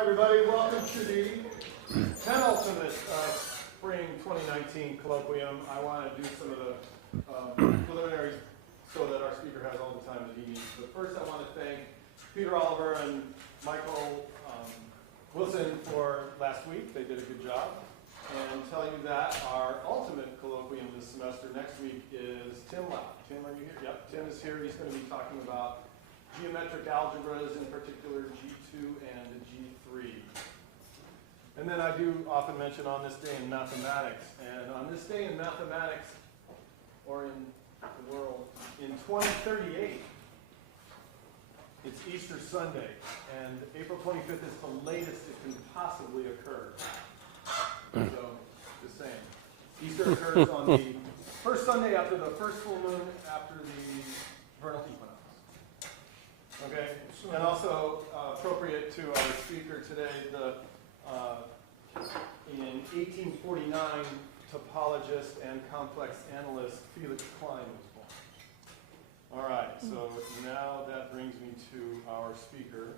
Hi everybody, welcome to the penultimate Spring 2019 Colloquium. I want to do some of the preliminaries so that our speaker has all the time that he needs. But first I want to thank Peter Oliver and Michael Wilson for last week. They did a good job. And tell you that our ultimate colloquium this semester next week is Tim Lau. Tim, are you here? Yep, Tim is here. He's going to be talking about geometric algebras, in particular G2 and G3. And then I do often mention on this day in mathematics. And on this day in mathematics, or in the world, in 2038, it's Easter Sunday. And April 25th is the latest it can possibly occur. So, just saying. Easter occurs on the first Sunday after the first full moon after the vernal equinox. Okay? And also appropriate to our speaker today, in 1849, topologist and complex analyst Felix Klein was born. All right, so now that brings me to our speaker.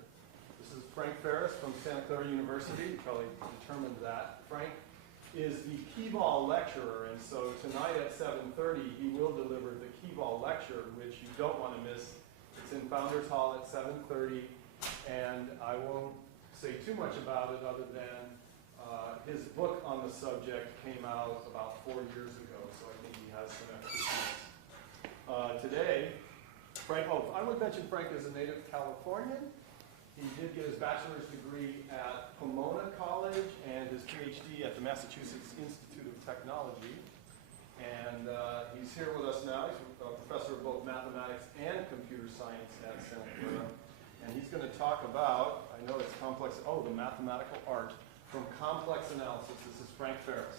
This is Frank Farris from Santa Clara University. You probably determined that. Frank is the Keyball lecturer, and so tonight at 7:30 he will deliver the Keyball lecture, which you don't want to miss. It's in Founders Hall at 7:30, and I won't say too much about it other than his book on the subject came out about 4 years ago, so I think he has some expertise. Today, Frank, I would mention Frank is a native Californian. He did get his bachelor's degree at Pomona College and his PhD at the Massachusetts Institute of Technology. And he's here with us now. He's a professor of both mathematics and computer science at Santa Clara. And he's going to talk about, I know it's complex, the mathematical art from complex analysis. This is Frank Farris.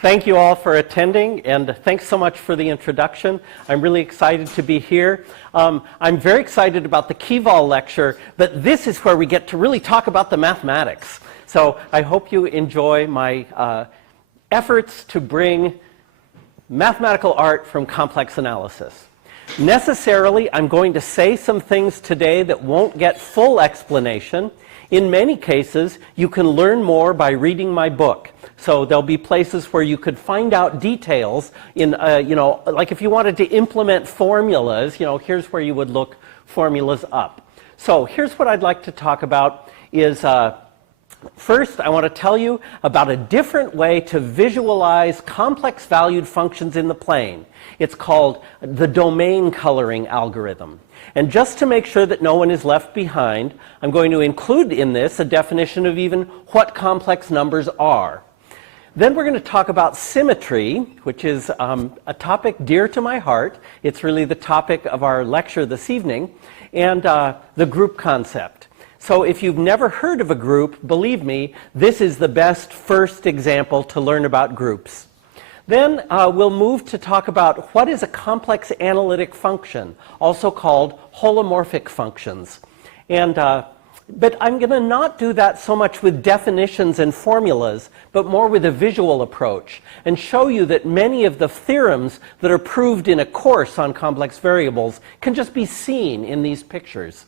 Thank you all for attending, and thanks so much for the introduction. I'm really excited to be here. I'm very excited about the Keyball lecture, but this is where we get to really talk about the mathematics. So I hope you enjoy my efforts to bring mathematical art from complex analysis. Necessarily, I'm going to say some things today that won't get full explanation. In many cases, you can learn more by reading my book. So there'll be places where you could find out details in, like if you wanted to implement formulas, here's where you would look formulas up. So here's what I'd like to talk about is, first, I want to tell you about a different way to visualize complex valued functions in the plane. It's called the domain coloring algorithm. And just to make sure that no one is left behind, I'm going to include in this a definition of even what complex numbers are. Then we're going to talk about symmetry, which is a topic dear to my heart. It's really the topic of our lecture this evening, and the group concept. So if you've never heard of a group, believe me, this is the best first example to learn about groups. Then we'll move to talk about what is a complex analytic function, also called holomorphic functions. And but I'm going to not do that so much with definitions and formulas, but more with a visual approach, and show you that many of the theorems that are proved in a course on complex variables can just be seen in these pictures.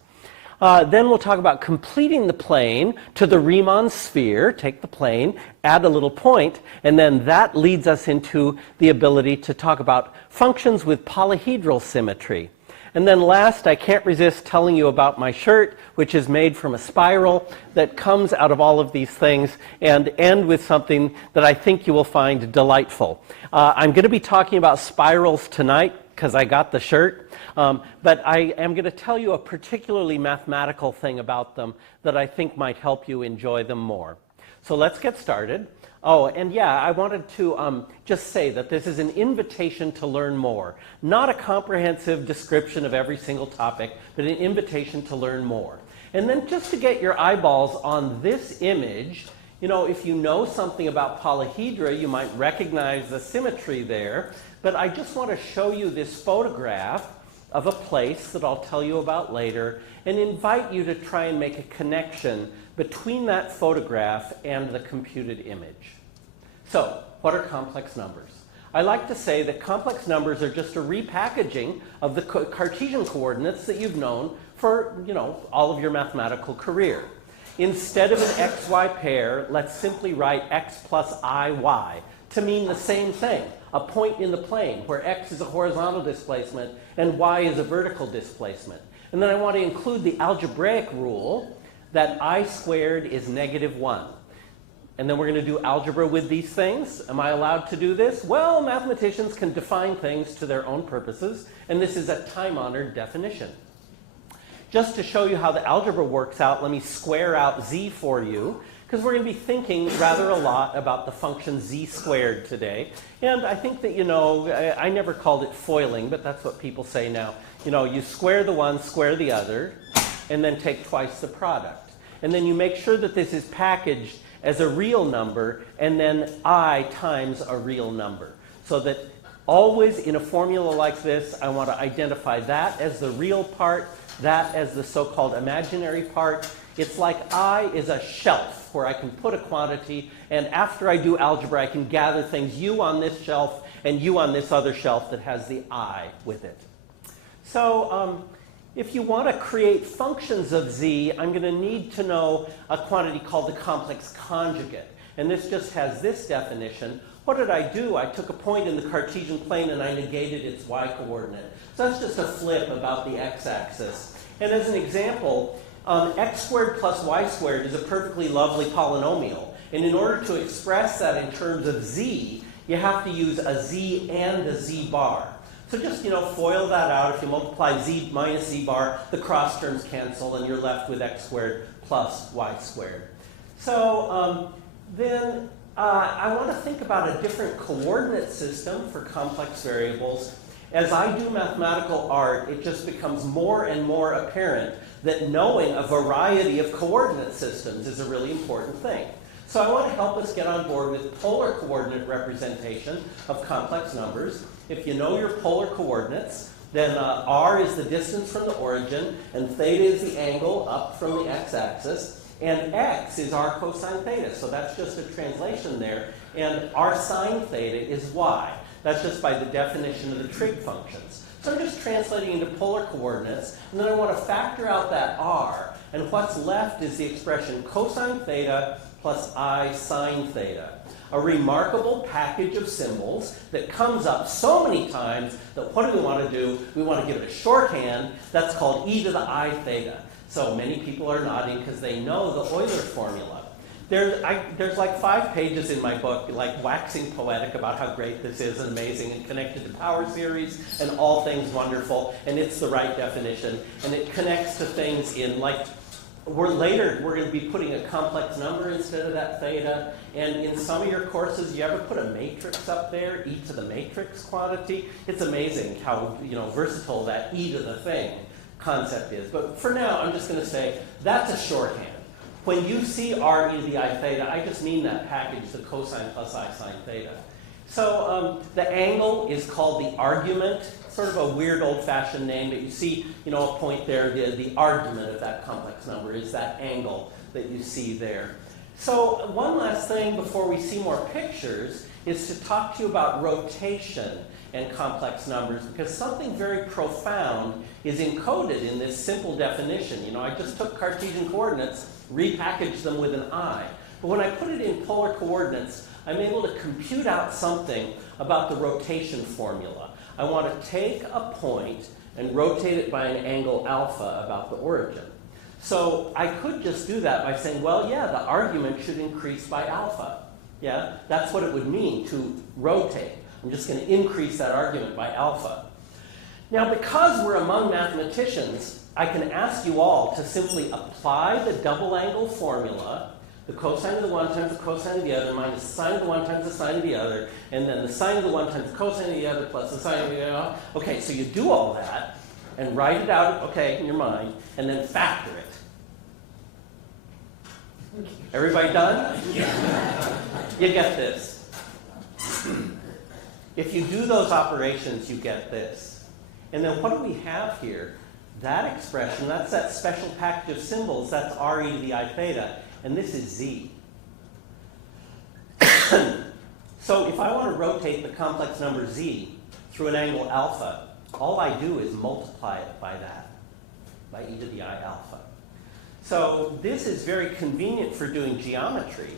Then we'll talk about completing the plane to the Riemann sphere, take the plane, add a little point, and then that leads us into the ability to talk about functions with polyhedral symmetry. And then last, I can't resist telling you about my shirt, which is made from a spiral that comes out of all of these things, and end with something that I think you will find delightful. I'm going to be talking about spirals tonight because I got the shirt, but I am going to tell you a particularly mathematical thing about them that I think might help you enjoy them more. So let's get started. Oh, and yeah, I wanted to just say that this is an invitation to learn more. Not a comprehensive description of every single topic, but an invitation to learn more. And then just to get your eyeballs on this image, if you know something about polyhedra, you might recognize the symmetry there. But I just want to show you this photograph of a place that I'll tell you about later, and invite you to try and make a connection between that photograph and the computed image. So, what are complex numbers? I like to say that complex numbers are just a repackaging of the Cartesian coordinates that you've known for, all of your mathematical career. Instead of an xy pair, let's simply write x plus iy to mean the same thing, a point in the plane where x is a horizontal displacement and y is a vertical displacement. And then I want to include the algebraic rule that I squared is -1. And then we're going to do algebra with these things. Am I allowed to do this? Well, mathematicians can define things to their own purposes, and this is a time-honored definition. Just to show you how the algebra works out, let me square out z for you, because we're going to be thinking rather a lot about the function z squared today. And I think that, I never called it foiling, but that's what people say now. You square the one, square the other, and then take twice the product. And then you make sure that this is packaged as a real number, and then I times a real number. So that always in a formula like this, I want to identify that as the real part, that as the so-called imaginary part. It's like I is a shelf where I can put a quantity, and after I do algebra, I can gather things, you on this shelf and you on this other shelf that has the I with it. So if you want to create functions of z, I'm going to need to know a quantity called the complex conjugate. And this just has this definition. What did I do? I took a point in the Cartesian plane and I negated its y-coordinate. So that's just a flip about the x-axis. And as an example, x squared plus y squared is a perfectly lovely polynomial. And in order to express that in terms of z, you have to use a z and a z bar. So just, FOIL that out. If you multiply z minus z bar, the cross terms cancel, and you're left with x squared plus y squared. So then I want to think about a different coordinate system for complex variables. As I do mathematical art, it just becomes more and more apparent that knowing a variety of coordinate systems is a really important thing. So I want to help us get on board with polar coordinate representation of complex numbers. If you know your polar coordinates, then r is the distance from the origin, and theta is the angle up from the x-axis, and x is r cosine theta. So that's just a translation there. And r sine theta is y. That's just by the definition of the trig functions. So I'm just translating into polar coordinates, and then I want to factor out that r. And what's left is the expression cosine theta plus I sine theta. A remarkable package of symbols that comes up so many times that what do we want to do? We want to give it a shorthand. That's called e to the I theta. So many people are nodding because they know the Euler formula. There's like 5 pages in my book, like waxing poetic about how great this is and amazing and connected to power series and all things wonderful, and it's the right definition. And it connects to things in we're going to be putting a complex number instead of that theta. And in some of your courses, you ever put a matrix up there, e to the matrix quantity? It's amazing how versatile that e to the thing concept is. But for now, I'm just going to say that's a shorthand. When you see r e to the I theta, I just mean that package, the cosine plus I sine theta. So the angle is called the argument, sort of a weird old-fashioned name, but you see, a point there, the argument of that complex number is that angle that you see there. So one last thing before we see more pictures is to talk to you about rotation and complex numbers, because something very profound is encoded in this simple definition. I just took Cartesian coordinates, repackaged them with an I. But when I put it in polar coordinates, I'm able to compute out something about the rotation formula. I want to take a point and rotate it by an angle alpha about the origin. So I could just do that by saying, well, yeah, the argument should increase by alpha. Yeah, that's what it would mean to rotate. I'm just going to increase that argument by alpha. Now, because we're among mathematicians, I can ask you all to simply apply the double angle formula, the cosine of the one times the cosine of the other minus the sine of the one times the sine of the other, and then the sine of the one times the cosine of the other plus the sine of the other. Okay, so you do all that and write it out, okay, in your mind, and then factor it. Everybody done? Yeah. You get this. If you do those operations, you get this. And then what do we have here? That expression, that's that special package of symbols, that's r e to the I theta, and this is z. So if I want to rotate the complex number z through an angle alpha, all I do is multiply it by that. by e to the I alpha. So this is very convenient for doing geometry.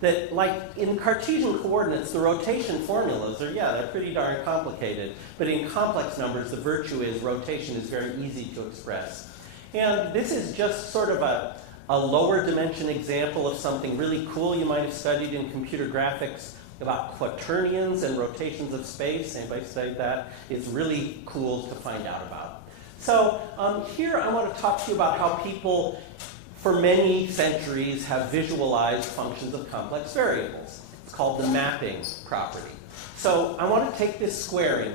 That, like in Cartesian coordinates, the rotation formulas are, yeah, they're pretty darn complicated. But in complex numbers, the virtue is rotation is very easy to express. And this is just sort of a lower dimension example of something really cool you might have studied in computer graphics about quaternions and rotations of space. Anybody studied that? It's really cool to find out about. So here I want to talk to you about how people for many centuries have visualized functions of complex variables. It's called the mapping property. So I want to take this squaring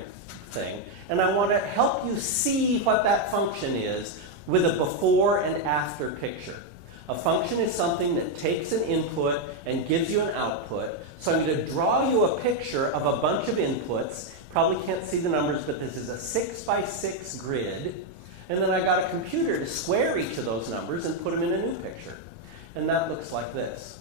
thing, and I want to help you see what that function is with a before and after picture. A function is something that takes an input and gives you an output. So I'm going to draw you a picture of a bunch of inputs. Probably can't see the numbers, but this is a 6 by 6 grid. And then I got a computer to square each of those numbers and put them in a new picture. And that looks like this.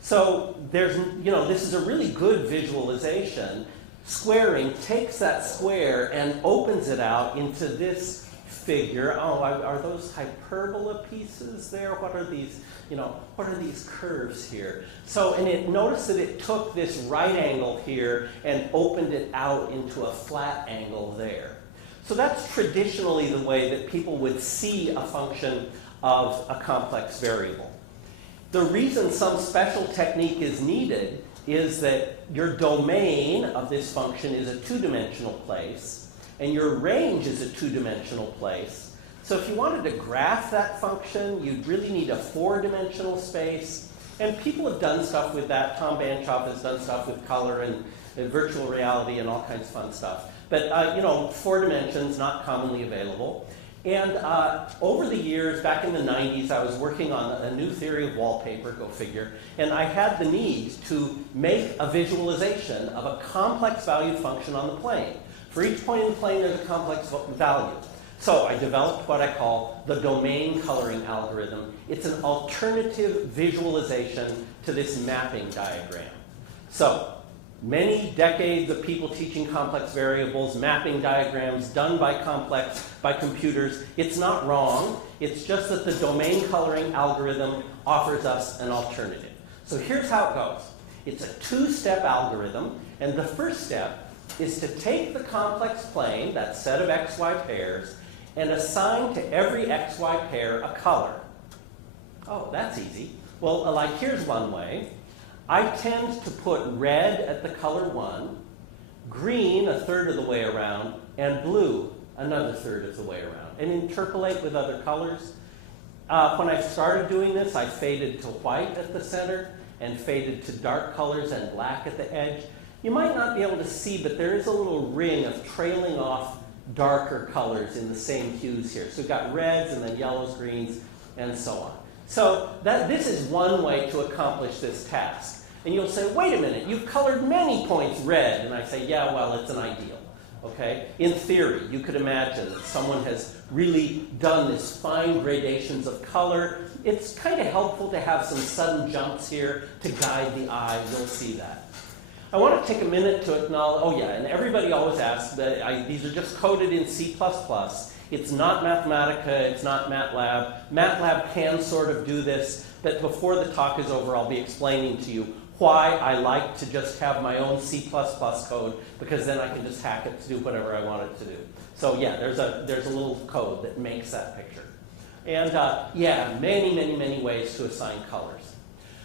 So there's, this is a really good visualization. Squaring takes that square and opens it out into this figure. Oh, are those hyperbola pieces there? What are these, what are these curves here? So, and notice that it took this right angle here and opened it out into a flat angle there. So that's traditionally the way that people would see a function of a complex variable. The reason some special technique is needed is that your domain of this function is a two-dimensional place, and your range is a two-dimensional place. So if you wanted to graph that function, you'd really need a four-dimensional space. And people have done stuff with that. Tom Banchoff has done stuff with color and virtual reality and all kinds of fun stuff. But, 4 dimensions, not commonly available. And over the years, back in the 90s, I was working on a new theory of wallpaper, go figure, and I had the need to make a visualization of a complex value function on the plane. For each point in the plane, there's a complex value. So I developed what I call the domain coloring algorithm. It's an alternative visualization to this mapping diagram. So many decades of people teaching complex variables, mapping diagrams done by computers. It's not wrong. It's just that the domain coloring algorithm offers us an alternative. So here's how it goes. It's a two-step algorithm, and the first step is to take the complex plane, that set of xy pairs, and assign to every xy pair a color. Oh, that's easy. Well, here's one way. I tend to put red at the color 1, green a third of the way around, and blue another third of the way around, and interpolate with other colors. When I started doing this, I faded to white at the center and faded to dark colors and black at the edge. You might not be able to see, but there is a little ring of trailing off darker colors in the same hues here. So we've got reds and then yellows, greens, and so on. So this is one way to accomplish this task. And you'll say, wait a minute, you've colored many points red. And I say, yeah, well, it's an ideal. Okay? In theory, you could imagine that someone has really done this fine gradations of color. It's kind of helpful to have some sudden jumps here to guide the eye. You'll see that. I want to take a minute to acknowledge, oh yeah, and everybody always asks, that these are just coded in C++. It's not Mathematica, it's not MATLAB. MATLAB can sort of do this, but before the talk is over, I'll be explaining to you why I like to just have my own C++ code, because then I can just hack it to do whatever I want it to do. So yeah, there's a little code that makes that picture. And yeah, many ways to assign colors.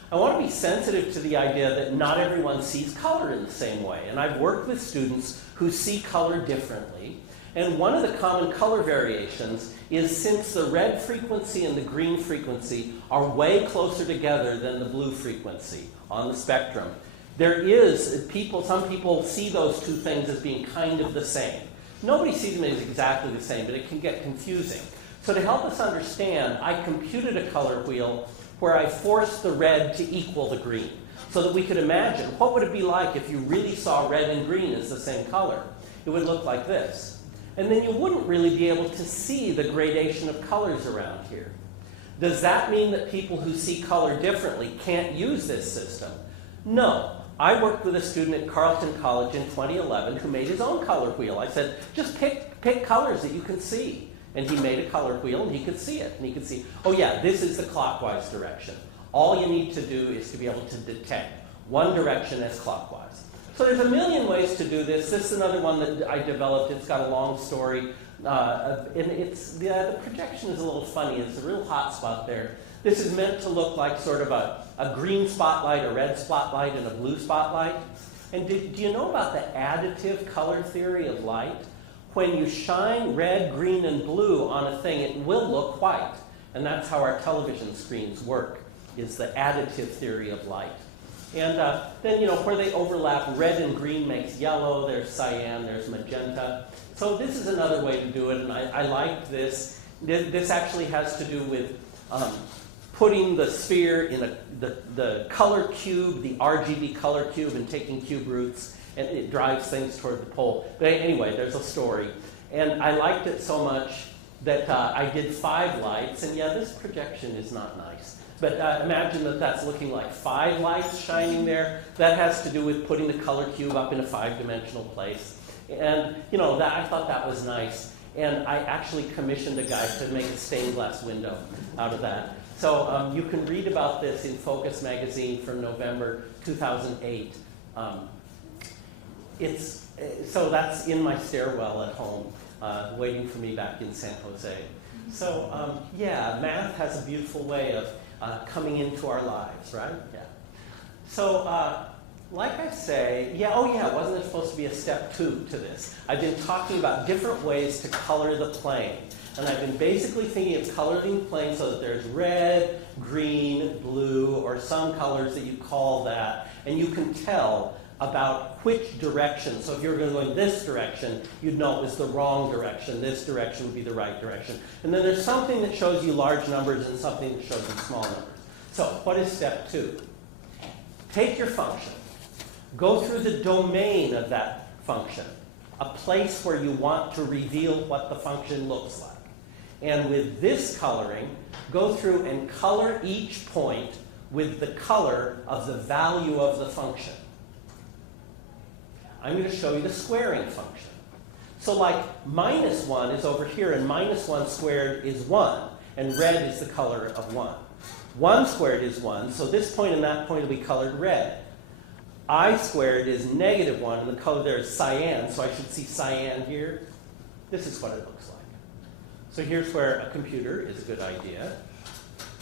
I want to be sensitive to the idea that not everyone sees color in the same way. And I've worked with students who see color differently. And one of the common color variations is since the red frequency and the green frequency are way closer together than the blue frequency on the spectrum, some people see those two things as being kind of the same. Nobody sees them as exactly the same, but it can get confusing. So to help us understand, I computed a color wheel where I forced the red to equal the green, so that we could imagine what would it be like if you really saw red and green as the same color. It would look like this. And then you wouldn't really be able to see the gradation of colors around here. Does that mean that people who see color differently can't use this system? No. I worked with a student at Carleton College in 2011 who made his own color wheel. I said, just pick colors that you can see. And he made a color wheel, and he could see it. And he could see, oh yeah, this is the clockwise direction. All you need to do is to be able to detect one direction as clockwise. So there's a million ways to do this. This is another one that I developed. It's got a long story. And the projection is a little funny. It's a real hot spot there. This is meant to look like sort of a green spotlight, a red spotlight, and a blue spotlight. And do you know about the additive color theory of light? When you shine red, green, and blue on a thing, it will look white. And that's how our television screens work, is the additive theory of light. And then, where they overlap, red and green makes yellow, there's cyan, there's magenta. So this is another way to do it, and I like this. This actually has to do with putting the sphere in the color cube, the RGB color cube, and taking cube roots, and it drives things toward the pole. But anyway, there's a story. And I liked it so much that I did 5 lights, and yeah, this projection is not nice. But imagine that that's looking like 5 lights shining there. That has to do with putting the color cube up in a 5-dimensional place. And, I thought that was nice. And I actually commissioned a guy to make a stained glass window out of that. So you can read about this in Focus magazine from November 2008. So that's in my stairwell at home, waiting for me back in San Jose. So yeah, math has a beautiful way of coming into our lives, right? Yeah. So like I say, wasn't there supposed to be a step 2 to this? I've been talking about different ways to color the plane. And I've been basically thinking of coloring the plane so that there's red, green, blue, or some colors that you call that. And you can tell about which direction. So if you were going to go in this direction, you'd know it was the wrong direction. This direction would be the right direction. And then there's something that shows you large numbers and something that shows you small numbers. So what is step 2? Take your function. Go through the domain of that function, a place where you want to reveal what the function looks like. And with this coloring, go through and color each point with the color of the value of the function. I'm going to show you the squaring function. So like -1 is over here, and -1 squared is 1, and red is the color of 1. 1 squared is 1, so this point and that point will be colored red. I squared is -1, and the color there is cyan, so I should see cyan here. This is what it looks like. So here's where a computer is a good idea.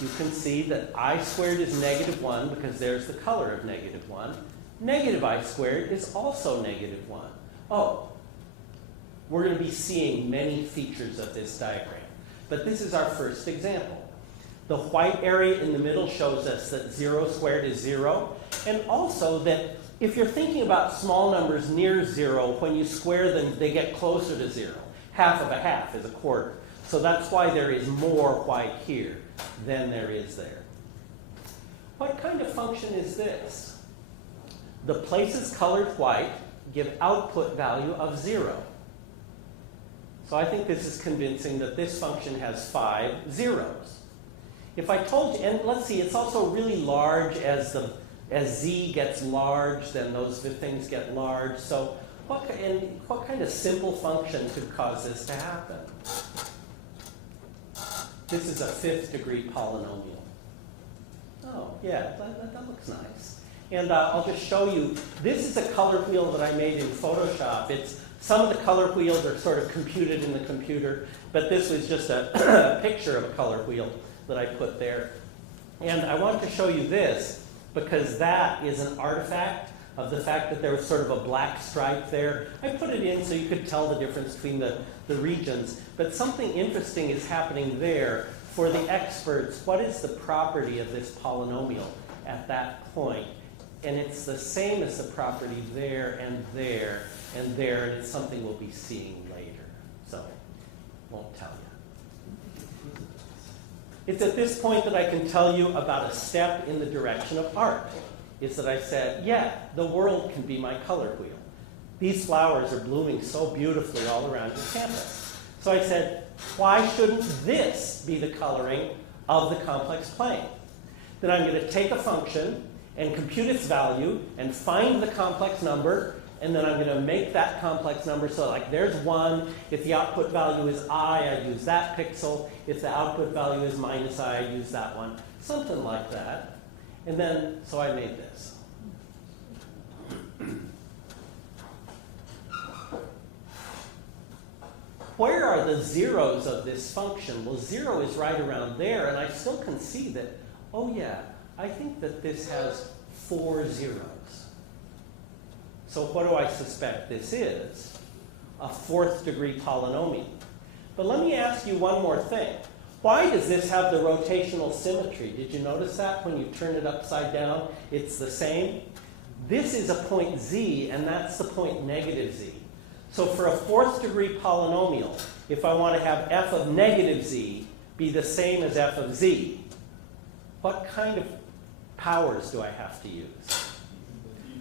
You can see that I squared is -1 because there's the color of -1. Negative I squared is also -1. Oh, we're going to be seeing many features of this diagram. But this is our first example. The white area in the middle shows us that 0 squared is 0. And also that if you're thinking about small numbers near 0, when you square them, they get closer to 0. Half of a half is a quarter. So that's why there is more white here than there is there. What kind of function is this? The places colored white give output value of 0. So I think this is convincing that this function has 5 zeros. If I told you, and let's see, it's also really large as z gets large, then those things get large. So what kind of simple function could cause this to happen? This is a 5th degree polynomial. Oh, yeah, that looks nice. And I'll just show you, this is a color wheel that I made in Photoshop. Some of the color wheels are sort of computed in the computer, but this was just a picture of a color wheel that I put there. And I want to show you this because that is an artifact of the fact that there was sort of a black stripe there. I put it in so you could tell the difference between the regions. But something interesting is happening there. For the experts, what is the property of this polynomial at that point? And it's the same as the property there and there and there, and it's something we'll be seeing later. So, won't tell you. It's at this point that I can tell you about a step in the direction of art. Is that I said, yeah, the world can be my color wheel. These flowers are blooming so beautifully all around your campus. So I said, why shouldn't this be the coloring of the complex plane? Then I'm going to take a function and compute its value and find the complex number and then I'm going to make that complex number. So like there's 1. If the output value is I use that pixel. If the output value is minus I use that one. Something like that. And then, so I made this. Where are the zeros of this function? Well, 0 is right around there, and I still can see that, oh yeah, I think that this has 4 zeros. So what do I suspect this is? A 4th degree polynomial. But let me ask you one more thing. Why does this have the rotational symmetry? Did you notice that when you turn it upside down, it's the same? This is a point z, and that's the point negative z. So for a 4th degree polynomial, if I want to have f of negative z be the same as f of z, what kind of powers do I have to use?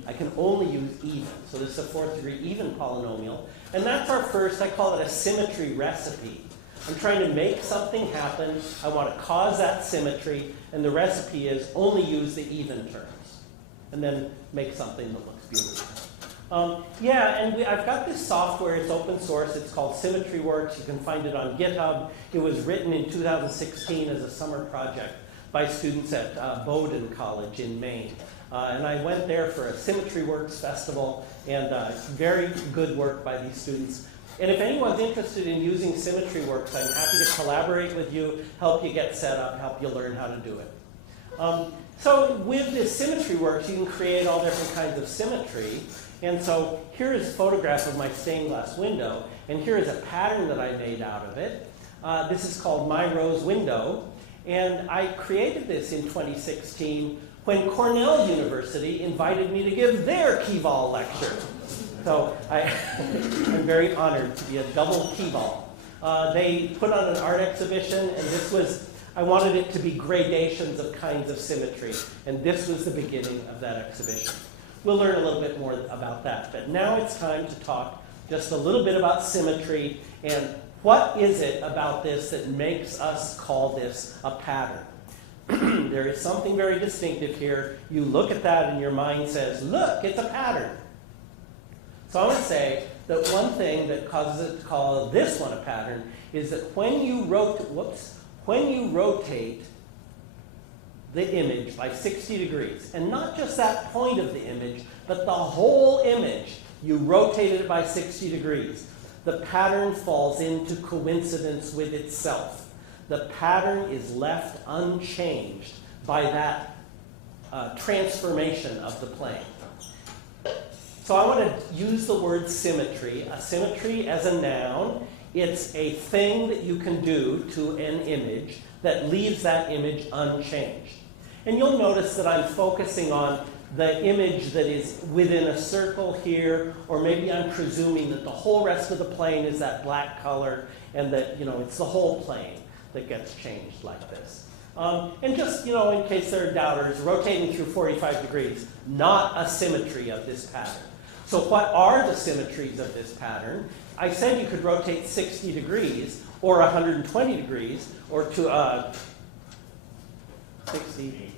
I can only use even. So this is a 4th degree even polynomial. And that's our first, I call it a symmetry recipe. I'm trying to make something happen. I want to cause that symmetry. And the recipe is only use the even terms. And then make something that looks beautiful. Yeah, and I've got this software. It's open source. It's called Symmetry Works. You can find it on GitHub. It was written in 2016 as a summer project by students at Bowdoin College in Maine. And I went there for a Symmetry Works festival, and very good work by these students. And if anyone's interested in using Symmetry Works, I'm happy to collaborate with you, help you get set up, help you learn how to do it. So with this Symmetry Works, you can create all different kinds of symmetry. And so here is a photograph of my stained glass window, and here is a pattern that I made out of it. This is called My Rose Window, and I created this in 2016 when Cornell University invited me to give their Key-Vol lecture. So I'm very honored to be a double Key-Vol. They put on an art exhibition, and this was, I wanted it to be gradations of kinds of symmetry, and this was the beginning of that exhibition. We'll learn a little bit more about that, but now it's time to talk just a little bit about symmetry and what is it about this that makes us call this a pattern. There is something very distinctive here. You look at that and your mind says, look, it's a pattern. So I want to say that one thing that causes it to call this one a pattern is that when you rotate the image by 60 degrees, and not just that point of the image, but the whole image, you rotated it by 60 degrees, the pattern falls into coincidence with itself. The pattern is left unchanged by that transformation of the plane. So I want to use the word symmetry. A symmetry as a noun, it's a thing that you can do to an image that leaves that image unchanged. And you'll notice that I'm focusing on the image that is within a circle here, or maybe I'm presuming that the whole rest of the plane is that black color, and that, it's the whole plane that gets changed like this. And just, in case there are doubters, rotating through 45 degrees, not a symmetry of this pattern. So what are the symmetries of this pattern? I said you could rotate 60 degrees, or 120 degrees, or to 60.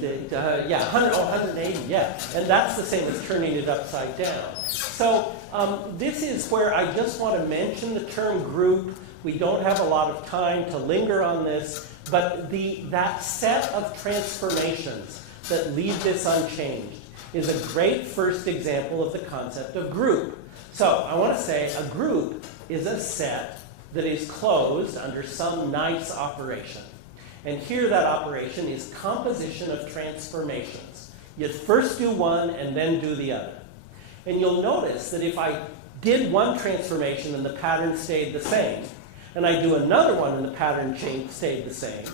180, yeah. And that's the same as turning it upside down. So this is where I just want to mention the term group. We don't have a lot of time to linger on this, but that set of transformations that leave this unchanged is a great first example of the concept of group. So I want to say a group is a set that is closed under some nice operation. And here that operation is composition of transformations. You first do one and then do the other. And you'll notice that if I did one transformation and the pattern stayed the same, and I do another one and the pattern stayed the same,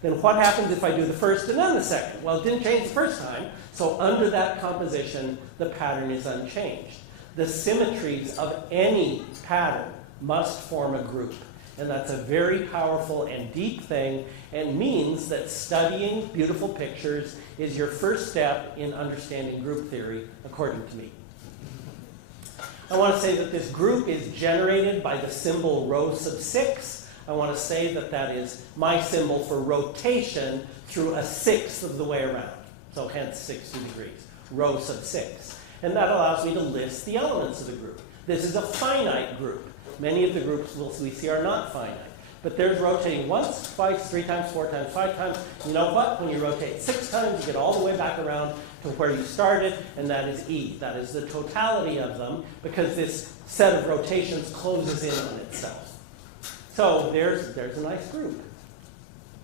then what happens if I do the first and then the second? Well, it didn't change the first time, so under that composition, the pattern is unchanged. The symmetries of any pattern must form a group. And that's a very powerful and deep thing, and means that studying beautiful pictures is your first step in understanding group theory, according to me. I want to say that this group is generated by the symbol rho sub 6. I want to say that that is my symbol for rotation through a sixth of the way around. So hence 60 degrees, rho sub 6. And that allows me to list the elements of the group. This is a finite group. Many of the groups we see are not finite. But there's rotating once, twice, 3 times, 4 times, 5 times. You know what? When you rotate 6 times, you get all the way back around to where you started, and that is E. That is the totality of them, because this set of rotations closes in on itself. So there's a nice group.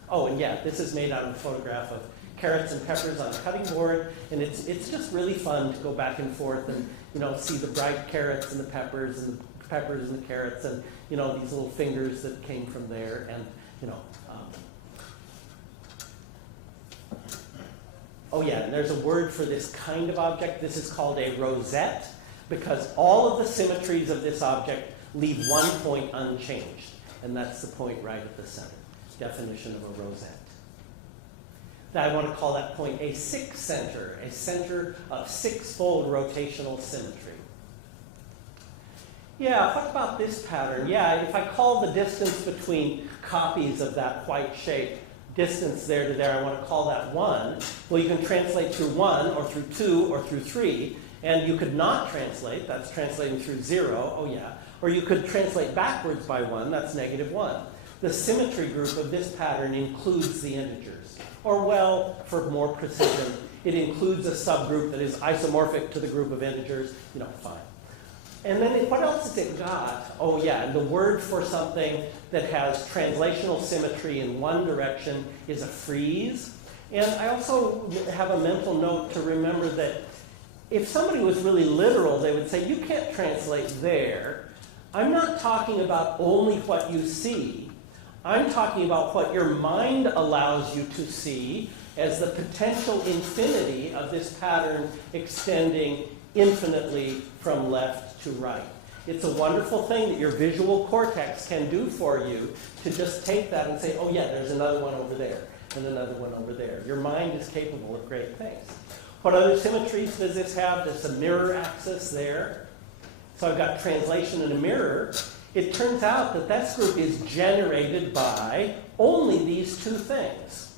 Oh, and yeah, this is made out of a photograph of carrots and peppers on a cutting board, and it's just really fun to go back and forth and see the bright carrots and the peppers and the carrots and these little fingers that came from there, and oh yeah, and there's a word for this kind of object. This is called a rosette, because all of the symmetries of this object leave one point unchanged, and that's the point right at the center. Definition of a rosette. I want to call that point a 6 center, a center of 6-fold rotational symmetry. Yeah, what about this pattern? Yeah, if I call the distance between copies of that white shape, distance there to there, I want to call that 1. Well, you can translate through 1 or through 2 or through 3, and you could not translate, that's translating through 0, oh yeah, or you could translate backwards by 1, that's -1. The symmetry group of this pattern includes the integers. Or, well, for more precision, it includes a subgroup that is isomorphic to the group of integers, fine. And then what else has it got? Oh yeah, and the word for something that has translational symmetry in one direction is a frieze. And I also have a mental note to remember that if somebody was really literal, they would say, you can't translate there. I'm not talking about only what you see. I'm talking about what your mind allows you to see as the potential infinity of this pattern extending infinitely from left to right. It's a wonderful thing that your visual cortex can do for you to just take that and say, oh yeah, there's another one over there and another one over there. Your mind is capable of great things. What other symmetries does this have? There's a mirror axis there. So I've got translation and a mirror. It turns out that this group is generated by only these 2 things.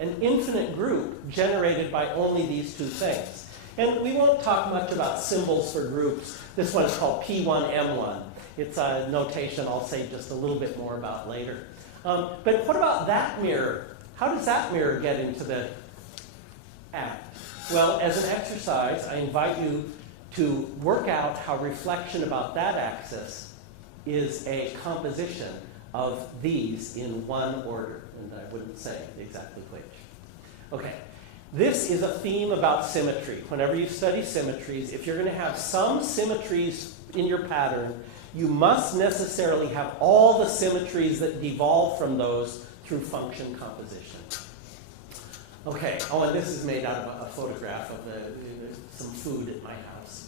An infinite group generated by only these 2 things. And we won't talk much about symbols for groups. This one is called P1M1. It's a notation I'll say just a little bit more about later. But what about that mirror? How does that mirror get into the act? Well, as an exercise, I invite you to work out how reflection about that axis is a composition of these in one order. And I wouldn't say exactly which. Okay. This is a theme about symmetry. Whenever you study symmetries, if you're going to have some symmetries in your pattern, you must necessarily have all the symmetries that devolve from those through function composition. Okay, oh, and this is made out of a photograph of some food at my house.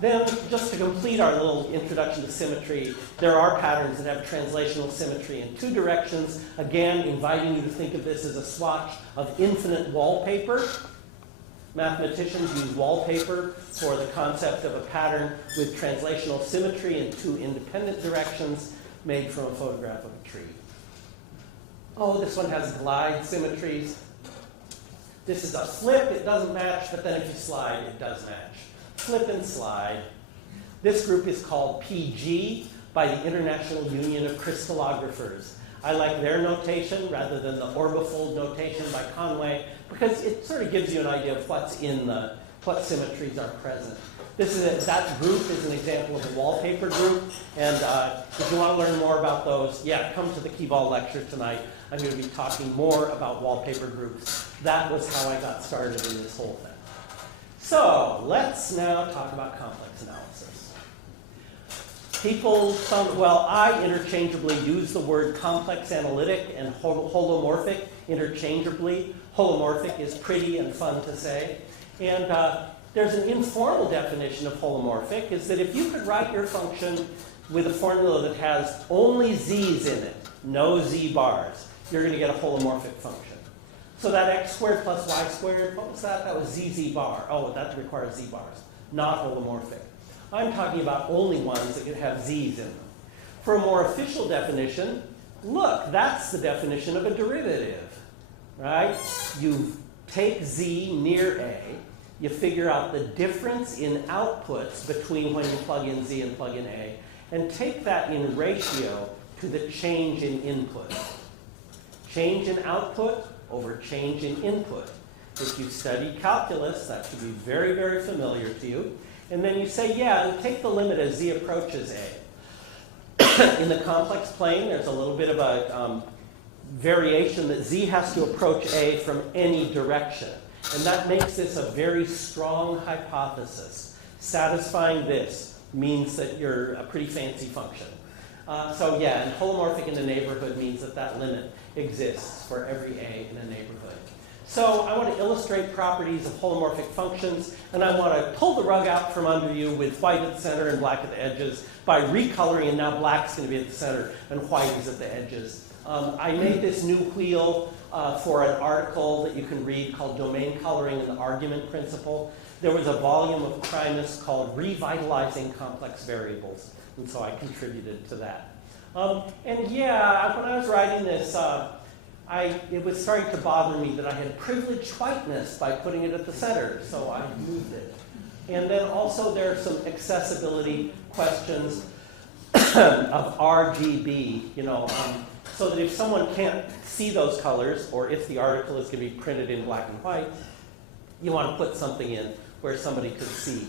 Then, just to complete our little introduction to symmetry, there are patterns that have translational symmetry in 2 directions. Again, inviting you to think of this as a swatch of infinite wallpaper. Mathematicians use wallpaper for the concept of a pattern with translational symmetry in 2 independent directions made from a photograph of a tree. Oh, this one has glide symmetries. This is a flip, it doesn't match, but then if you slide, it does match. Flip and slide. This group is called PG by the International Union of Crystallographers. I like their notation rather than the orbifold notation by Conway because it sort of gives you an idea of what symmetries are present. That group is an example of a wallpaper group, and if you want to learn more about those, yeah, come to the Keyball lecture tonight. I'm going to be talking more about wallpaper groups. That was how I got started in this whole thing. So let's now talk about complex analysis. I interchangeably use the word complex analytic and holomorphic interchangeably. Holomorphic is pretty and fun to say. And there's an informal definition of holomorphic, is that if you could write your function with a formula that has only z's in it, no z bars, you're going to get a holomorphic function. So that x squared plus y squared, what was that? That was zz bar. Oh, that requires z bars, not holomorphic. I'm talking about only ones that could have z's in them. For a more official definition, look, that's the definition of a derivative, right? You take z near a, you figure out the difference in outputs between when you plug in Z and plug in A, and take that in ratio to the change in input. Change in output over change in input. If you study calculus, that should be very, very familiar to you. And then you say, yeah, and take the limit as Z approaches A. In the complex plane, there's a little bit of a variation that Z has to approach A from any direction. And that makes this a very strong hypothesis. Satisfying this means that you're a pretty fancy function. So yeah, and holomorphic in a neighborhood means that that limit exists for every A in a neighborhood. So I want to illustrate properties of holomorphic functions, and I want to pull the rug out from under you with white at the center and black at the edges by recoloring, and now black's going to be at the center and white is at the edges. I made this new wheel for an article that you can read called Domain Coloring and the Argument Principle. There was a volume of Primus called Revitalizing Complex Variables, and so I contributed to that. And yeah, when I was writing this, it was starting to bother me that I had privileged whiteness by putting it at the center, so I moved it. And then also there are some accessibility questions of RGB, so that if someone can't see those colors, or if the article is going to be printed in black and white, you want to put something in where somebody could see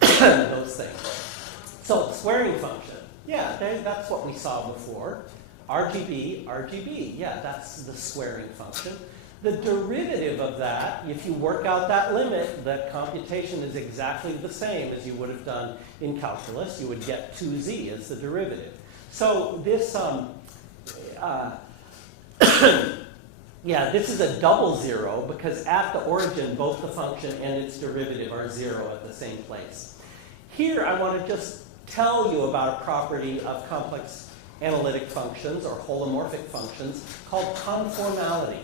those things. So squaring function, yeah, that's what we saw before. RGB, yeah, that's the squaring function. The derivative of that, if you work out that limit, that computation is exactly the same as you would have done in calculus. You would get 2z as the derivative. So this, yeah, this is a double zero because at the origin, both the function and its derivative are 0 at the same place. Here, I want to just tell you about a property of complex analytic functions or holomorphic functions called conformality.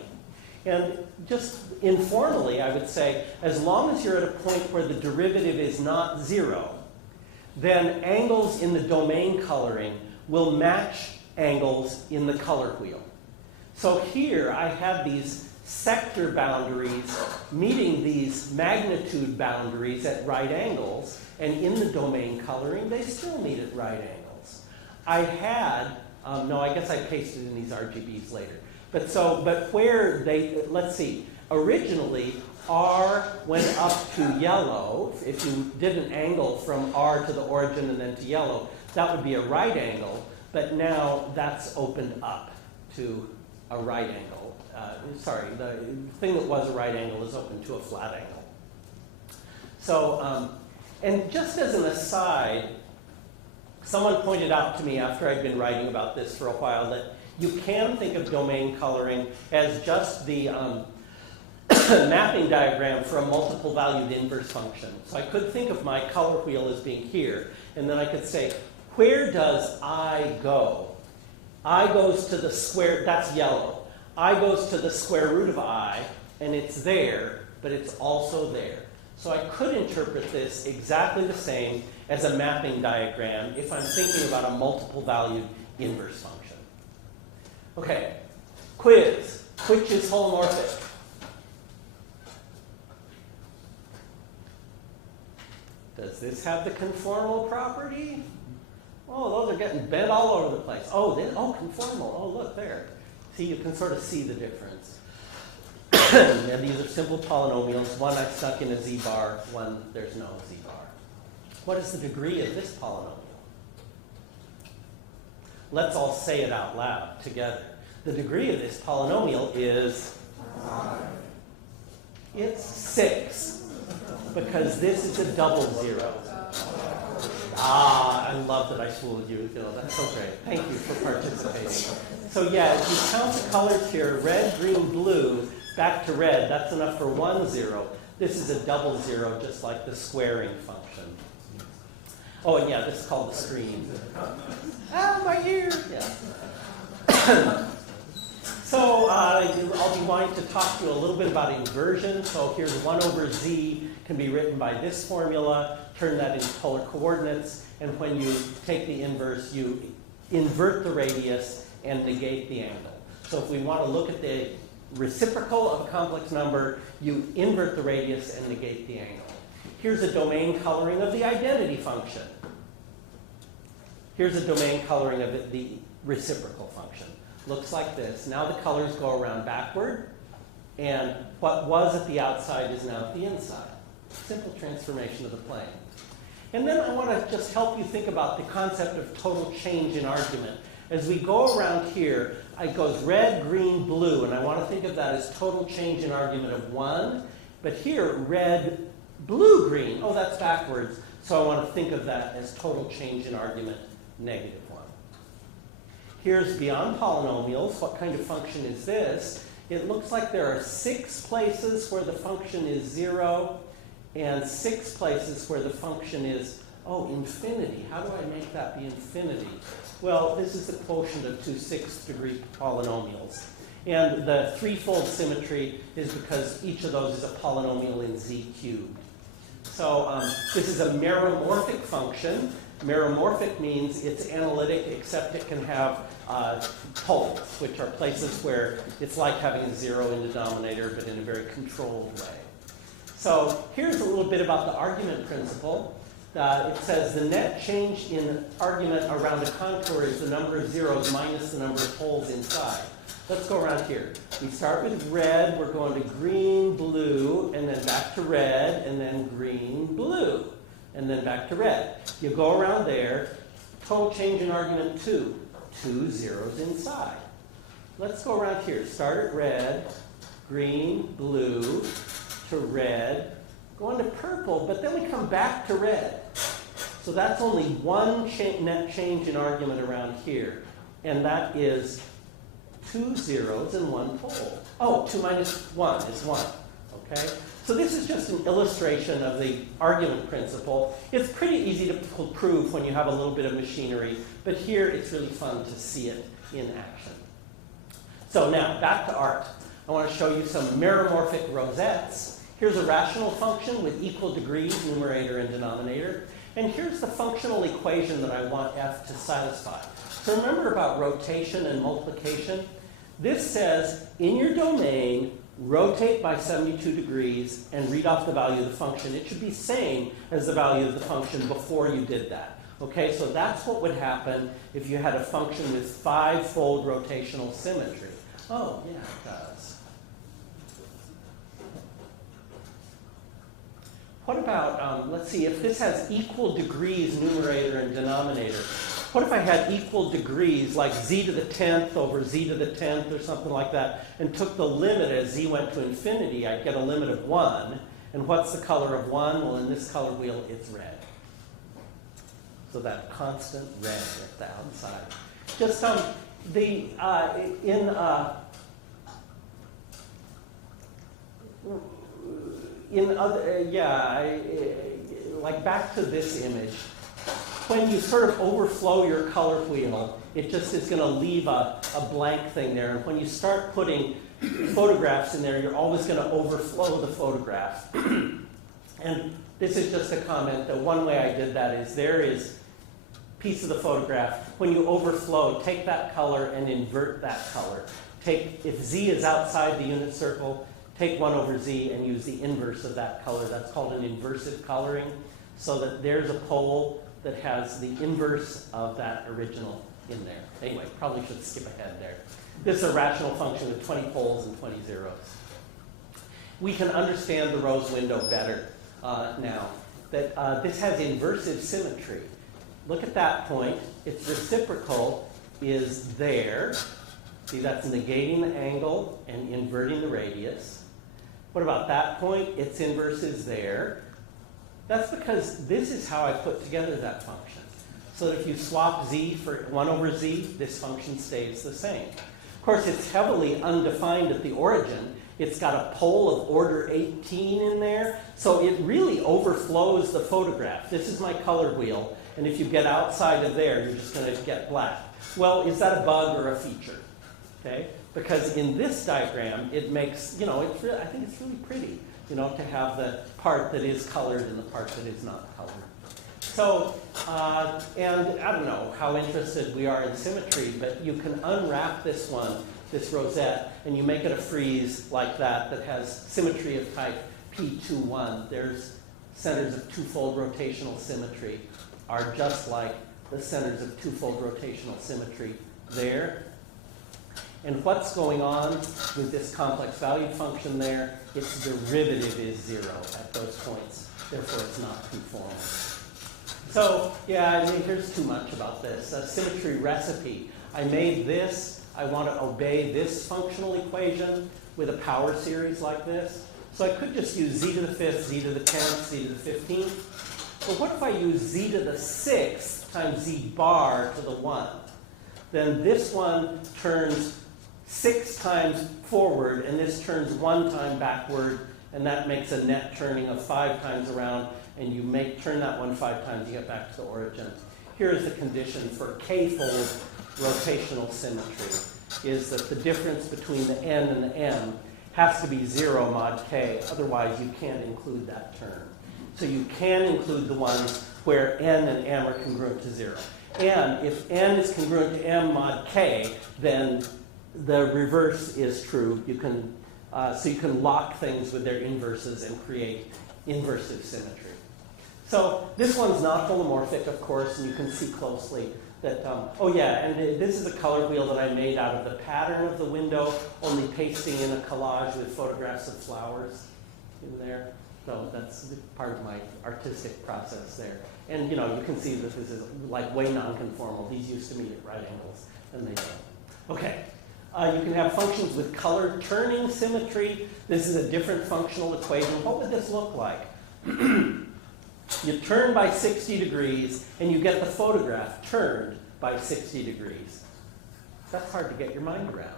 And just informally, I would say, as long as you're at a point where the derivative is not 0, then angles in the domain coloring will match angles in the color wheel. So here I have these sector boundaries meeting these magnitude boundaries at right angles, and in the domain coloring, they still meet at right angles. I had, no, I guess I pasted in these RGBs later. But where they, let's see, originally R went up to yellow. If you did an angle from R to the origin and then to yellow, that would be a right angle. But now that's opened up to a right angle. Sorry, the thing that was a right angle is open to a flat angle. So, and just as an aside, someone pointed out to me after I'd been writing about this for a while that you can think of domain coloring as just the mapping diagram for a multiple valued inverse function. So I could think of my color wheel as being here, and then I could say, where does I go? I goes to the square, that's yellow. I goes to the square root of I, and it's there, but it's also there. So I could interpret this exactly the same as a mapping diagram if I'm thinking about a multiple valued inverse function. Okay, quiz. Which is holomorphic? Does this have the conformal property? Oh, those are getting bent all over the place. Oh, conformal. Oh, look there. See, you can sort of see the difference. And these are simple polynomials. One I stuck in a z-bar, one there's no z-bar. What is the degree of this polynomial? Let's all say it out loud together. The degree of this polynomial is 5. It's 6, because this is a double zero. I love that I fooled you. That's so great. Thank you for participating. So yeah, if you count the colors here, red, green, blue, back to red, that's enough for 1 0. This is a double zero, just like the squaring function. Oh, and yeah, this is called the stream. My ear! Yeah. So I'll be wanting to talk to you a little bit about inversion. So here's 1 over z can be written by this formula, turn that into polar coordinates, and when you take the inverse, you invert the radius and negate the angle. So if we want to look at the reciprocal of a complex number, you invert the radius and negate the angle. Here's a domain coloring of the identity function. Here's a domain coloring of the reciprocal function. Looks like this. Now the colors go around backward, and what was at the outside is now at the inside. Simple transformation of the plane. And then I want to just help you think about the concept of total change in argument. As we go around here, it goes red, green, blue, and I want to think of that as total change in argument of 1. But here, red, blue, green. Oh, that's backwards. So I want to think of that as total change in argument -1. Here's beyond polynomials. What kind of function is this? It looks like there are 6 places where the function is 0 and 6 places where the function is, oh, infinity. How do I make that be infinity? Well, this is the quotient of 2 6th-degree polynomials. And the threefold symmetry is because each of those is a polynomial in z cubed. So this is a meromorphic function. Meromorphic means it's analytic, except it can have poles, which are places where it's like having a 0 in the denominator, but in a very controlled way. So here's a little bit about the argument principle. It says the net change in argument around a contour is the number of zeros minus the number of poles inside. Let's go around here. We start with red, we're going to green, blue, and then back to red, and then green, blue, and then back to red. You go around there, total change in argument 2, 2 zeros inside. Let's go around here. Start at red, green, blue, to red, go on to purple, but then we come back to red. So that's only one net change in argument around here, and that is 2 zeros and 1 pole. Oh, 2 minus 1 is 1, okay? So this is just an illustration of the argument principle. It's pretty easy to prove when you have a little bit of machinery, but here it's really fun to see it in action. So now, back to art. I want to show you some meromorphic rosettes. Here's a rational function with equal degrees, numerator and denominator. And here's the functional equation that I want f to satisfy. So remember about rotation and multiplication? This says, in your domain, rotate by 72 degrees and read off the value of the function. It should be same as the value of the function before you did that. Okay, so that's what would happen if you had a function with 5-fold rotational symmetry. Oh, yeah, it does. What about, let's see, if this has equal degrees, numerator and denominator, what if I had equal degrees, like z to the 10th over z to the 10th or something like that, and took the limit as z went to infinity? I'd get a limit of 1. And what's the color of 1? Well, in this color wheel, it's red. So that constant red at the outside. Just like back to this image. When you sort of overflow your color wheel, it just is going to leave a blank thing there. And when you start putting photographs in there, you're always going to overflow the photograph. And this is just a comment that one way I did that is there is a piece of the photograph. When you overflow, take that color and invert that color. If z is outside the unit circle, take 1 over z and use the inverse of that color. That's called an inversive coloring, so that there's a pole that has the inverse of that original in there. Anyway, probably should skip ahead there. This is a rational function with 20 poles and 20 zeros. We can understand the rose window better now. That this has inversive symmetry. Look at that point. Its reciprocal is there. See, that's negating the angle and inverting the radius. What about that point? Its inverse is there. That's because this is how I put together that function. So that if you swap z for 1 over z, this function stays the same. Of course, it's heavily undefined at the origin. It's got a pole of order 18 in there, so it really overflows the photograph. This is my color wheel, and if you get outside of there, you're just going to get black. Well, is that a bug or a feature? Okay? Because in this diagram, it makes, it's really, I think it's really pretty, to have the part that is colored and the part that is not colored. So, and I don't know how interested we are in symmetry, but you can unwrap this one this rosette, and you make it a frieze like that that has symmetry of type P21. There's centers of twofold rotational symmetry are just like the centers of twofold rotational symmetry there. And what's going on with this complex valued function there? Its derivative is 0 at those points. Therefore, it's not conformal. So, yeah, I mean, here's too much about this. A symmetry recipe. I made this. I want to obey this functional equation with a power series like this. So I could just use z to the 5th, z to the 10th, z to the 15th. But what if I use z to the 6th times z bar to the 1? Then this one turns 6 times forward, and this turns 1 time backward, and that makes a net turning of 5 times around, and you turn that one 5 times, you get back to the origin. Here's the condition for k-fold rotational symmetry, is that the difference between the n and the m has to be 0 mod k, otherwise you can't include that term. So you can include the ones where n and m are congruent to 0. And if n is congruent to m mod k, then the reverse is true. You can, so you can lock things with their inverses and create inversive symmetry. So this one's not holomorphic, of course, and you can see closely that, oh yeah, and this is a color wheel that I made out of the pattern of the window, only pasting in a collage with photographs of flowers in there. So that's part of my artistic process there. And you know, you can see that this is like way non-conformal. These used to meet at right angles, and they don't. Okay. You can have functions with color turning symmetry. This is a different functional equation. What would this look like? You turn by 60 degrees, and you get the photograph turned by 60 degrees. That's hard to get your mind around.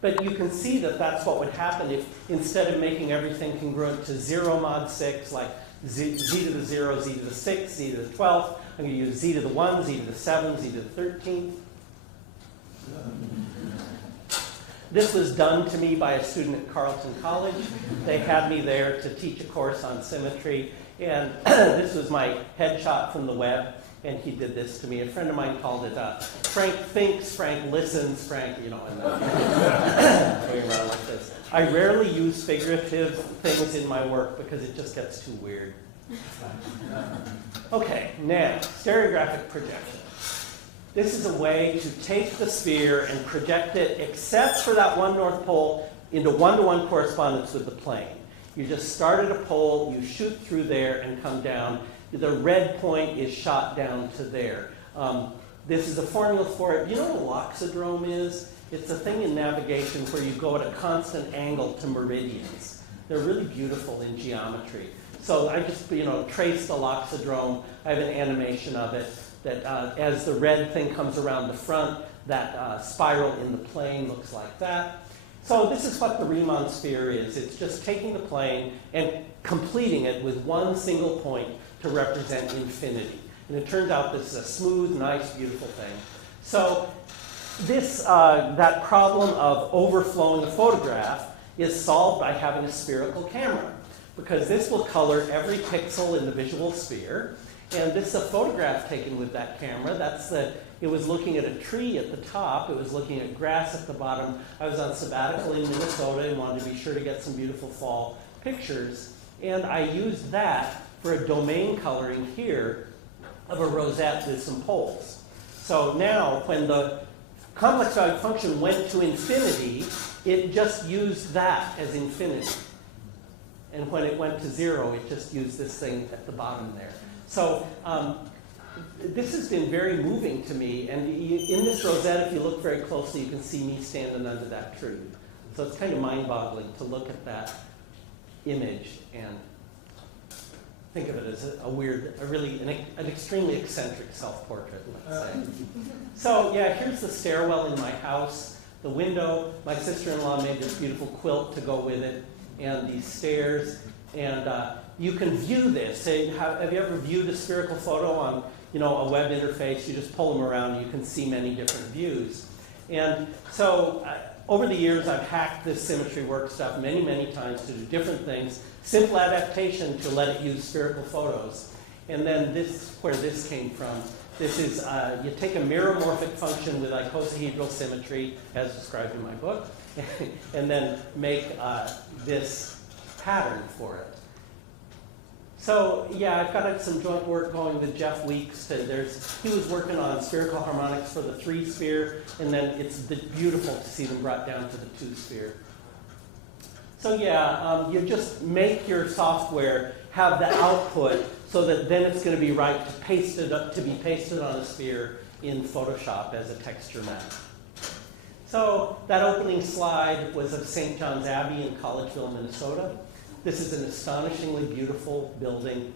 But you can see that that's what would happen if, instead of making everything congruent to 0 mod 6, like z to the 0, z to the 6, z to the 12th, I'm going to use z to the 1, z to the 7, z to the 13th. This was done to me by a student at Carleton College. They had me there to teach a course on symmetry. And this was my headshot from the web, and he did this to me. A friend of mine called it Frank thinks, Frank listens, Frank, you know, and going around like this. I rarely use figurative things in my work because it just gets too weird. Okay, now, stereographic projection. This is a way to take the sphere and project it, except for that one north pole, into one-to-one correspondence with the plane. You just start at a pole, you shoot through there, and come down. The red point is shot down to there. This is a formula for it. You know what a loxodrome is? It's a thing in navigation where you go at a constant angle to meridians. They're really beautiful in geometry. So I just, traced the loxodrome. I have an animation of it that as the red thing comes around the front, that spiral in the plane looks like that. So this is what the Riemann sphere is. It's just taking the plane and completing it with one single point to represent infinity. And it turns out this is a smooth, nice, beautiful thing. So this, that problem of overflowing a photograph is solved by having a spherical camera, because this will color every pixel in the visual sphere. And this is a photograph taken with that camera. It was looking at a tree at the top. It was looking at grass at the bottom. I was on sabbatical in Minnesota and wanted to be sure to get some beautiful fall pictures. And I used that for a domain coloring here of a rosette with some poles. So now, when the complex valued function went to infinity, it just used that as infinity. And when it went to 0, it just used this thing at the bottom there. So this has been very moving to me. And in this rosette, if you look very closely, you can see me standing under that tree. So it's kind of mind-boggling to look at that image and think of it as an extremely eccentric self-portrait, let's say. So yeah, here's the stairwell in my house, the window. My sister-in-law made this beautiful quilt to go with it, and these stairs. And you can view this. Have you ever viewed a spherical photo on a web interface? You just pull them around and you can see many different views. And so over the years, I've hacked this symmetry work stuff many, many times to do different things. Simple adaptation to let it use spherical photos. And then this, where this came from, This is, you take a meromorphic function with icosahedral symmetry, as described in my book, and then make this pattern for it. So yeah, I've got some joint work going with Jeff Weeks. He was working on spherical harmonics for the 3-sphere, and then it's beautiful to see them brought down to the 2-sphere. So yeah, you just make your software have the output so that then it's going to be right to paste it up, to be pasted on a sphere in Photoshop as a texture map. So that opening slide was of St. John's Abbey in Collegeville, Minnesota. This is an astonishingly beautiful building.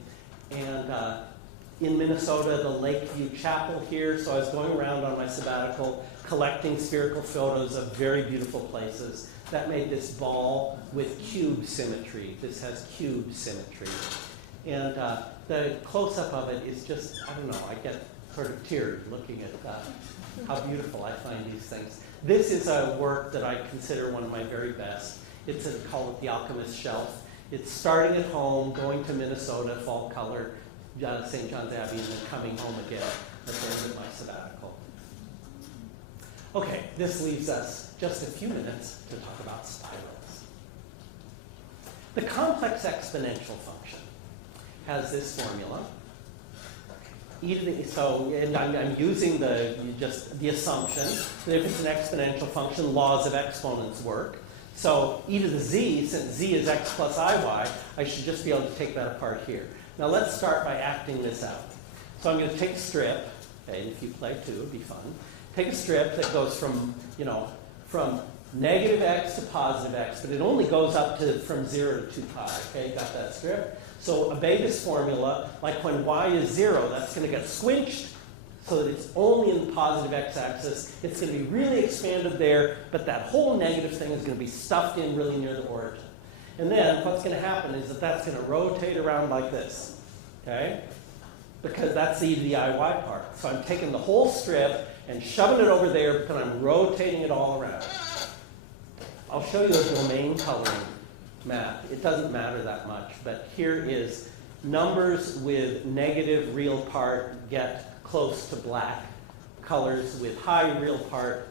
And in Minnesota, the Lakeview Chapel here. So I was going around on my sabbatical collecting spherical photos of very beautiful places. That made this ball with cube symmetry. This has cube symmetry. And the close-up of it is just, I don't know, I get sort of teared looking at how beautiful I find these things. This is a work that I consider one of my very best. It's called The Alchemist's Shelf. It's starting at home, going to Minnesota, fall color, St. John's Abbey, and then coming home again at the end of my sabbatical. Okay, this leaves us just a few minutes to talk about spirals. The complex exponential function has this formula. And I'm using the assumption that if it's an exponential function, laws of exponents work. So e to the z, since z is x plus iy, I should just be able to take that apart here. Now let's start by acting this out. So I'm going to take a strip, okay, and if you play too, it'd be fun. Take a strip that goes from, from negative x to positive x, but it only goes up to from 0 to 2 pi. Okay, got that strip? So obey this formula, like when y is 0, that's going to get squinched so that it's only in the positive x-axis. It's going to be really expanded there, but that whole negative thing is going to be stuffed in really near the origin. And then what's going to happen is that that's going to rotate around like this, okay? Because that's the e to the iy part. So I'm taking the whole strip and shoving it over there, but I'm rotating it all around. I'll show you a domain coloring map. It doesn't matter that much, but here is numbers with negative real part get close to black. Colors with high real part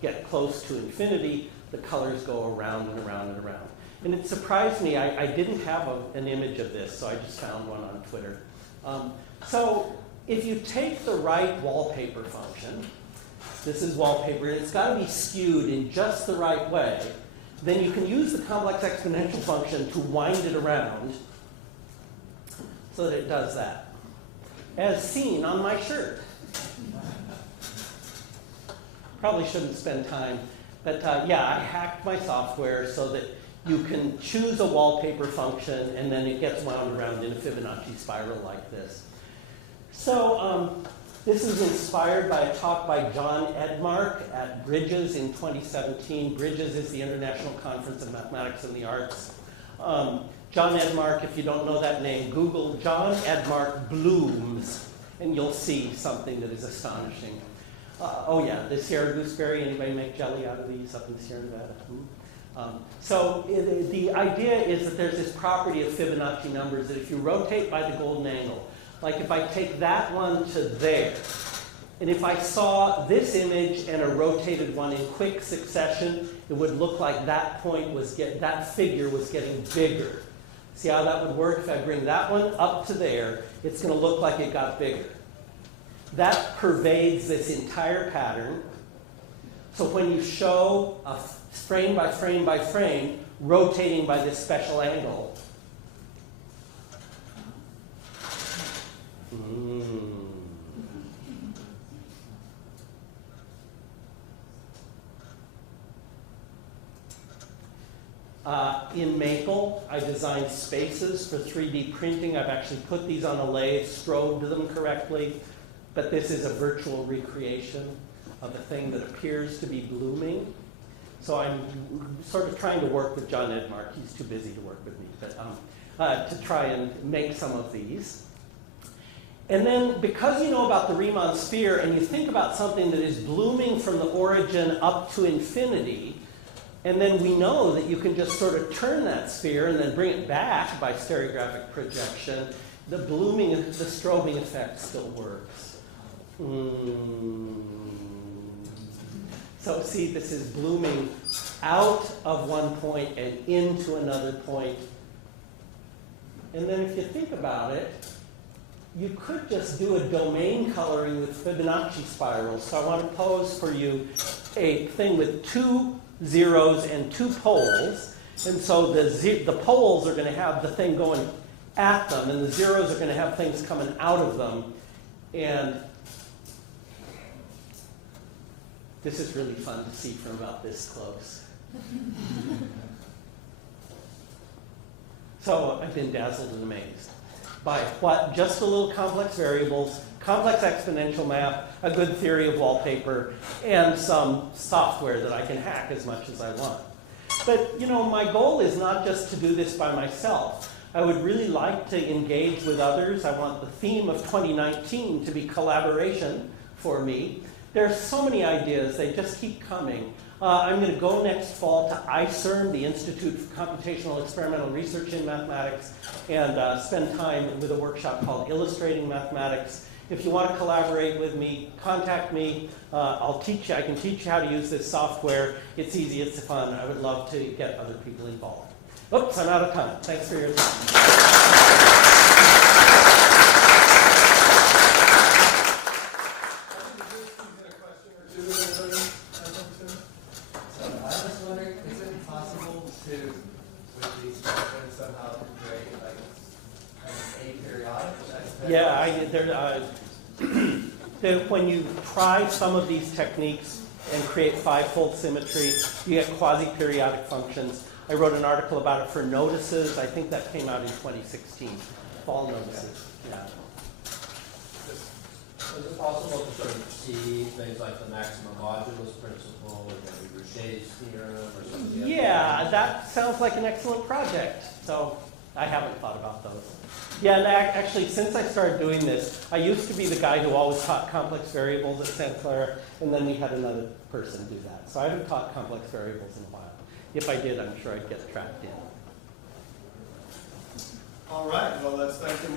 get close to infinity. The colors go around and around and around. And it surprised me. I didn't have an image of this, so I just found one on Twitter. So if you take the right wallpaper function, this is wallpaper, and it's got to be skewed in just the right way, then you can use the complex exponential function to wind it around so that it does that. As seen on my shirt. Probably shouldn't spend time, but yeah, I hacked my software so that you can choose a wallpaper function and then it gets wound around in a Fibonacci spiral like this. So this is inspired by a talk by John Edmark at Bridges in 2017. Bridges is the International Conference of Mathematics and the Arts. John Edmark, if you don't know that name, Google John Edmark blooms, and you'll see something that is astonishing. Oh yeah, the Sierra gooseberry, anybody make jelly out of these up in Sierra Nevada? So the idea is that there's this property of Fibonacci numbers that if you rotate by the golden angle, like if I take that one to there, and if I saw this image and a rotated one in quick succession, it would look like that point was that figure was getting bigger. See how that would work? If I bring that one up to there, it's going to look like it got bigger. That pervades this entire pattern. So when you show a frame by frame by frame rotating by this special angle, in Maple, I designed spaces for 3D printing. I've actually put these on a lathe, strobed them correctly, but this is a virtual recreation of a thing that appears to be blooming. So I'm sort of trying to work with John Edmark. He's too busy to work with me, but to try and make some of these. And then because you know about the Riemann sphere and you think about something that is blooming from the origin up to infinity, and then we know that you can just sort of turn that sphere and then bring it back by stereographic projection, the blooming, the strobing effect still works. So see, this is blooming out of one point and into another point. And then if you think about it, you could just do a domain coloring with Fibonacci spirals. So I want to pose for you a thing with 2 zeros and 2 poles. And so the poles are going to have the thing going at them, and the zeros are going to have things coming out of them. And this is really fun to see from about this close. So I've been dazzled and amazed by what just a little complex variables, complex exponential math, a good theory of wallpaper, and some software that I can hack as much as I want. But you know, my goal is not just to do this by myself. I would really like to engage with others. I want the theme of 2019 to be collaboration for me. There's so many ideas, they just keep coming. I'm going to go next fall to ICERM, the Institute for Computational Experimental Research in Mathematics, and spend time with a workshop called Illustrating Mathematics. If you want to collaborate with me, contact me. I'll teach you. I can teach you how to use this software. It's easy, it's fun. I would love to get other people involved. Oops, I'm out of time. Thanks for your time. Yeah, when you try some of these techniques and create five-fold symmetry, you get quasi-periodic functions. I wrote an article about it for Notices. I think that came out in 2016. Fall Notices. Yeah. Is it possible to sort of see things like the maximum modulus principle or maybe Boucher's theorem or something? Yeah, that sounds like an excellent project. So I haven't thought about those. Yeah, and actually, since I started doing this, I used to be the guy who always taught complex variables at Santa Clara, and then we had another person do that. So I haven't taught complex variables in a while. If I did, I'm sure I'd get tracked in. All right, well, let's thank him.